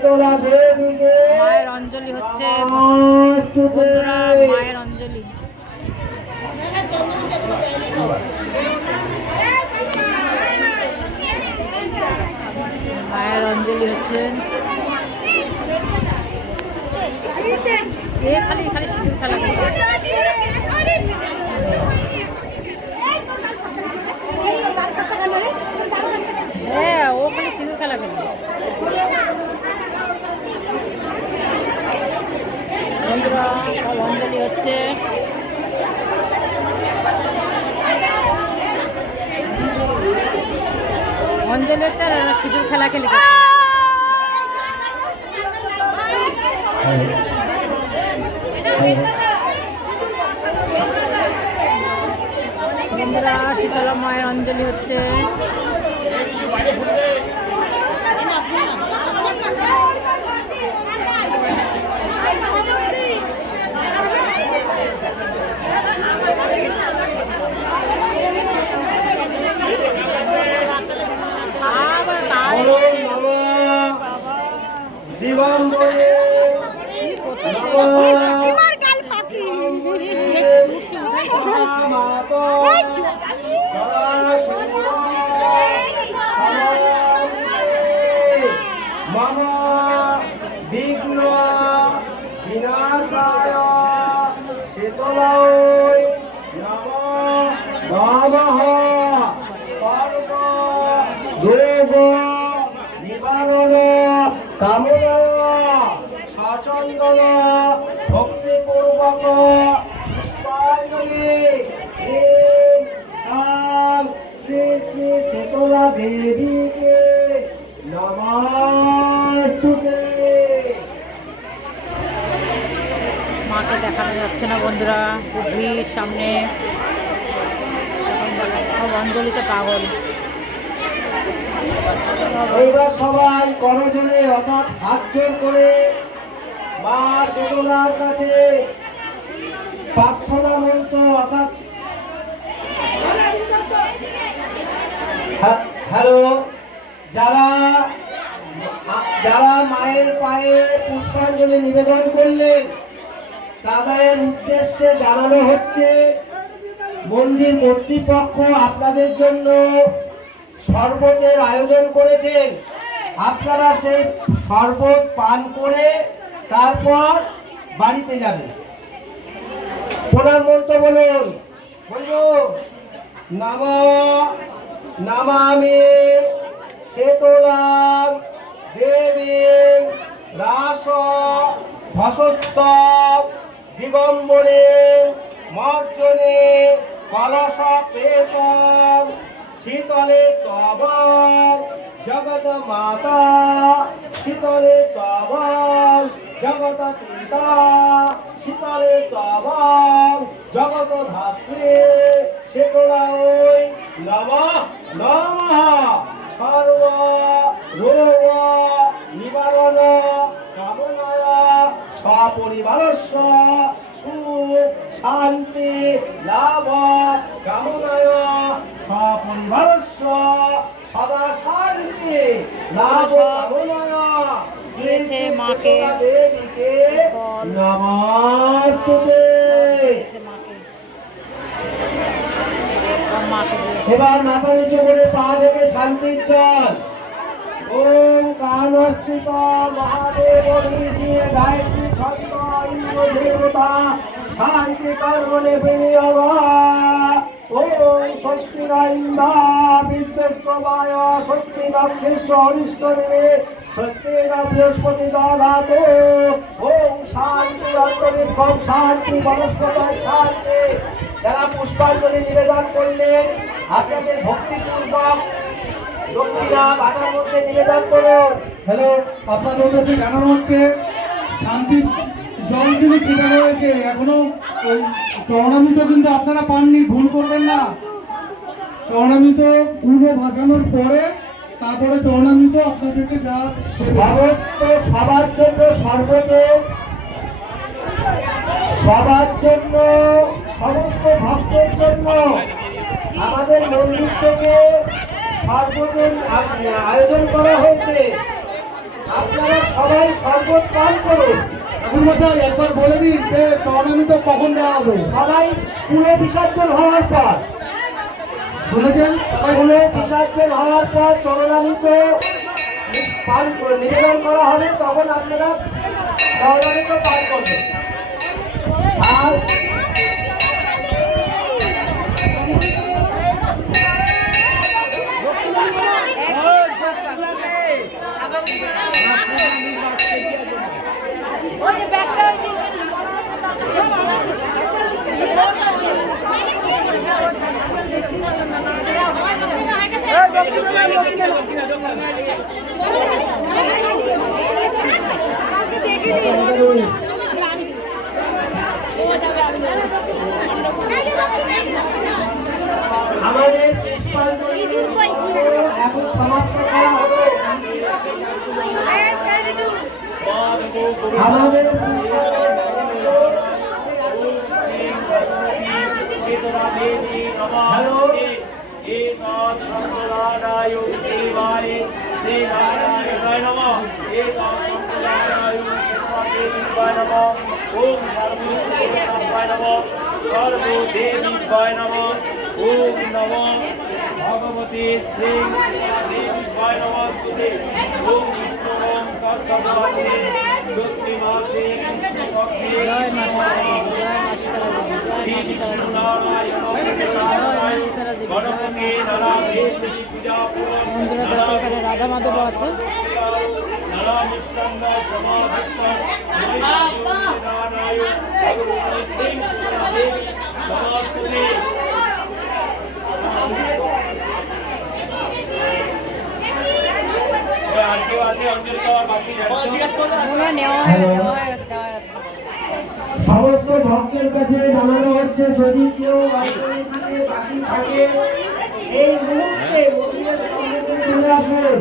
শীতলা দেবীকে মায়ের অঞ্জলি হচ্ছে মায়ের অঞ্জলি। মায়ের অঞ্জলি হচ্ছে খালি খালি সিঁদুর খেলা হ্যাঁ ও খালি সিঁদুর খেলা খেলবে। বন্ধুরা সব অঞ্জলি হচ্ছে অঞ্জলি হচ্ছে আর সিঁদুর খেলা খেলে বন্ধুরা শীতলা মায়ের অঞ্জলি হচ্ছে। বিঘ্ন বিনাশায় শীতলায় নমঃ সর্ব রোগ নিবারণ কামনা সচন্দন ভক্তিপূর্বক শ্রী শ্রী শীতলা দেবীকে নমস্তুতে। মাকে দেখানো যাচ্ছে না বন্ধুরা, বুদ্ধির সামনে সব অঞ্জলিতে পাগল। এইবার সবাই করজোড়ে অর্থাৎ হাত জোর করে মা শীতলার কাছে প্রার্থনা মন্ত্র অর্থাৎ হ্যালো যারা যারা মায়ের পায়ে পুষ্পাঞ্জলি নিবেদন করলেন তাদের উদ্দেশ্যে জানানো হচ্ছে মন্দির কর্তৃপক্ষ আপনাদের জন্য শরবতের আয়োজন করেছেন। আপনারা সেই শরবত পান করে তারপর বাড়িতে যাবেন। প্রণাম মন্ত্র বলুন বন্ধু। নমামি শীতলাং দেবীং রাস ভসস্তব দিগম্বরে মর্জনে কলশপেতং শীতলে তব জগত মাতা শীতলে তব জগত পিতা শীতলে তব জগত ধাত্রী শীতলায় নমঃ নমঃ সর্ব রোগ নিবারণ কামনায় সপরিবারস্য সুখ শান্তি লাভ কামনায় সপরিবারস্য সদা শান্তি লাভ কামনায় শ্রী মাকে দেবীকে নমস্তুতে। এবার মাথা নিচু করে পা রেখে শান্তির জল ওম কানশ্চিত মহাদেব ঋষি গায়ত্রী ছন্দ ইন্দ্র দেবতা শান্তি কর্মণে বিনিয়োগ ওম স্বস্তি ন ইন্দ্র বিদ্যস্ত্রবায় স্বস্তি নভ্যস্য অরিষ্টদেবে স্বস্তি ন বৃহস্পতি দধাতু ওম শান্তি অন্তরিক্ষম শান্তি বনস্পতায় শান্তি। যারা পুষ্পাঞ্জলি নিবেদন করলেন আপনাদের ভক্তিপূর্বক দক্ষিণা বাটার মধ্যে নিবেদন করুন। হ্যালো, আপনাদের কাছে জানানো হচ্ছে শান্তির জল কিন্তু ছিটানো রয়েছে, এখনো ওই চরণামৃত কিন্তু আপনারা পাননি, ভুল করবেন না। চরণামৃত পূর্ব ভাসানোর পরে তারপরে চরণামৃত আপনাদেরকে যা সমস্ত সবার জন্য সবার জন্য সমস্ত ভক্তের জন্য আমাদের মন্দির থেকে শরবতের আয়োজন করা হয়েছে। আপনারা সবাই শরবত পান করুন। ঠাকুর মশাই একবার বলে দিন যে চরণামৃত কখন দেওয়া হবে? সবাই স্কুলে বিসর্জন হওয়ার পর, শুনেছেন সবাই? স্কুলে বিসর্জন হওয়ার পর চরণামৃত পান নিবেদন করা হবে, তখন আপনারা চরণামৃত পান করবেন। আর আমাদের এখন সমাপ্ত করা হলো। আমাদের হ্যালো, সর্বদেবীভ্যায় নমঃ। ওম নমঃ ভগবতে শ্রী দেবীভ্যায় নমঃ। ওম বিষ্ণুরং তৎসৎ চৈত্রী মাসে কৃষ্ণপক্ষে জয় মা সীতারা দেবী, জয় মা সীতারা দেবী, জয় মা সীতারা দেবী, জয় মা সীতারা দেবী। বন্ধুরা দেখো এখানে রাধা মাধব আছে। ওরা নেওয়া হয়ে গেছে, দেওয়া হয়ে গেছে। সমস্ত ভক্তের কাছে জানানো হচ্ছে, যদি কেউ অঞ্জলি দিতে বাকি থাকে এই মুহূর্তে মন্দিরের সামনে চলে আসুন।